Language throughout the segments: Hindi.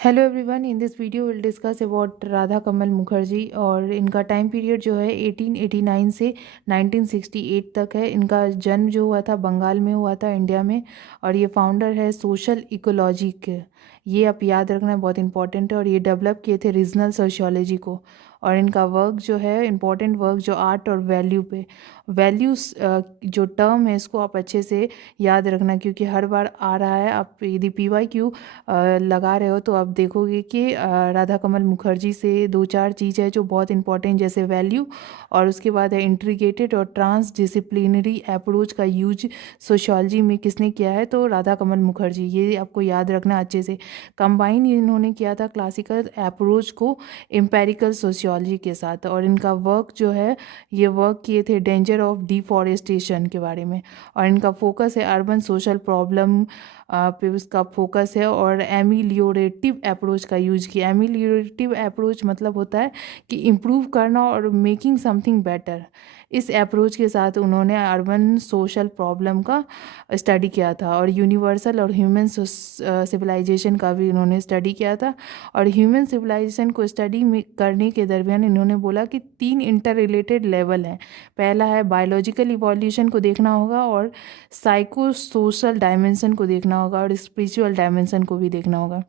Hello everyone, in this video will discuss about Radha Kamal Mukherjee. और इनका टाइम पीरियड जो है 1889 से 1968 तक है। इनका जन्म जो हुआ था बंगाल में हुआ था, इंडिया में। और ये फाउंडर है सोशल इकोलॉजी के। ये आप याद रखना बहुत इंपॉर्टेंट है। और ये डेवलप किए थे रीजनल सोशियोलॉजी को। और इनका वर्क जो है इम्पॉर्टेंट वर्क जो आर्ट और वैल्यू पे, वैल्यूज़ जो टर्म है इसको आप अच्छे से याद रखना, क्योंकि हर बार आ रहा है। आप यदि PYQ लगा रहे हो तो आप देखोगे कि राधा कमल मुखर्जी से दो चार चीज़ है जो बहुत इंपॉर्टेंट, जैसे वैल्यू, और उसके बाद है इंट्रीगेटेड और ट्रांस डिसिप्लिनरी अप्रोच का यूज सोशियोलॉजी में किसने किया है, तो राधा कमल मुखर्जी। ये आपको याद रखना अच्छे से। कंबाइन इन्होंने किया था क्लासिकल अप्रोच को एम्पेरिकल सोशियोलॉजी के साथ। और इनका वर्क जो है, ये वर्क किए थे डेंजर ऑफ डिफॉरेस्टेशन के बारे में। और इनका फोकस है अर्बन सोशल प्रॉब्लम पे उसका फोकस है। और एमिलियोरेटिव अप्रोच का यूज किया। एमिलियोरेटिव अप्रोच मतलब होता है कि इम्प्रूव करना और मेकिंग समथिंग बेटर। इस अप्रोच के साथ उन्होंने अर्बन सोशल प्रॉब्लम का स्टडी किया था। और यूनिवर्सल और ह्यूमन सिविलाइजेशन का भी इन्होंने स्टडी किया था। और ह्यूमन सिविलाइजेशन को स्टडी में करने के दरमियान इन्होंने बोला कि 3 इंटर रिलेटेड लेवल हैं। पहला है बायोलॉजिकल इवोल्यूशन को देखना होगा, और साइको सोशल डायमेंशन को देखना होगा, और स्पिरिचुअल डायमेंशन को भी देखना होगा।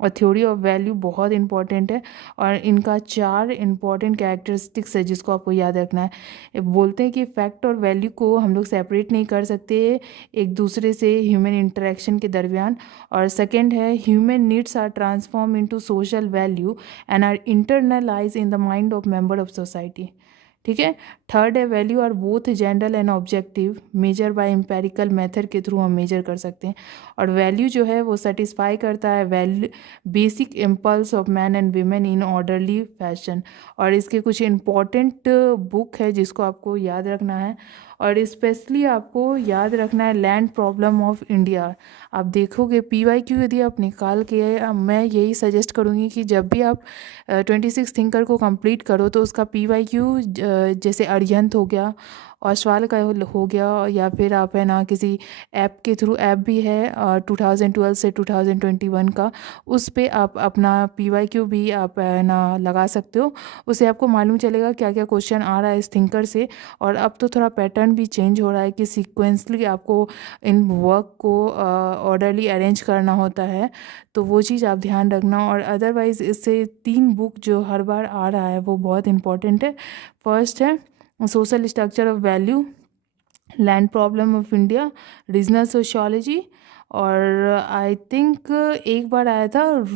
और थ्योरी ऑफ वैल्यू बहुत इंपॉर्टेंट है। और इनका 4 इंपॉर्टेंट कैरेक्टरिस्टिक्स है जिसको आपको याद रखना है। बोलते हैं कि फैक्ट और वैल्यू को हम लोग सेपरेट नहीं कर सकते एक दूसरे से ह्यूमन इंटरेक्शन के दरमियान। और सेकंड है human needs are transform into social value and are internalize in the mind of member of society. ठीक है। थर्ड है value are both general and objective, measure by empirical method के थ्रू हम मेजर कर सकते हैं। और वैल्यू जो है वो सेटिस्फाई करता है value basic impulse of man and women in orderly fashion. और इसके कुछ इम्पॉर्टेंट बुक है जिसको आपको याद रखना है। और स्पेशली आपको याद रखना है लैंड प्रॉब्लम ऑफ इंडिया। आप देखोगे PYQ यदि आप निकाल के, मैं यही सजेस्ट करूँगी कि जब भी आप 26 थिंकर को कंप्लीट करो तो उसका PYQ जैसे अरिहंत हो गया, औसवाल का हो गया, या फिर आप है ना किसी ऐप के थ्रू, ऐप भी है 2012 से 2021 का, उस पे आप अपना PYQ भी आप है ना लगा सकते हो। उससे आपको मालूम चलेगा क्या क्या क्वेश्चन आ रहा है इस थिंकर से। और अब तो थोड़ा पैटर्न भी चेंज हो रहा है कि सीक्वेंसली आपको इन वर्क को ऑर्डरली अरेंज करना होता है। तो वो चीज़ आप ध्यान रखना। और अदरवाइज़ इससे 3 बुक जो हर बार आ रहा है वो बहुत इंपॉर्टेंट है। फर्स्ट है social structure of value, land problem of India, regional sociology, और आई थिंक एक बार आया था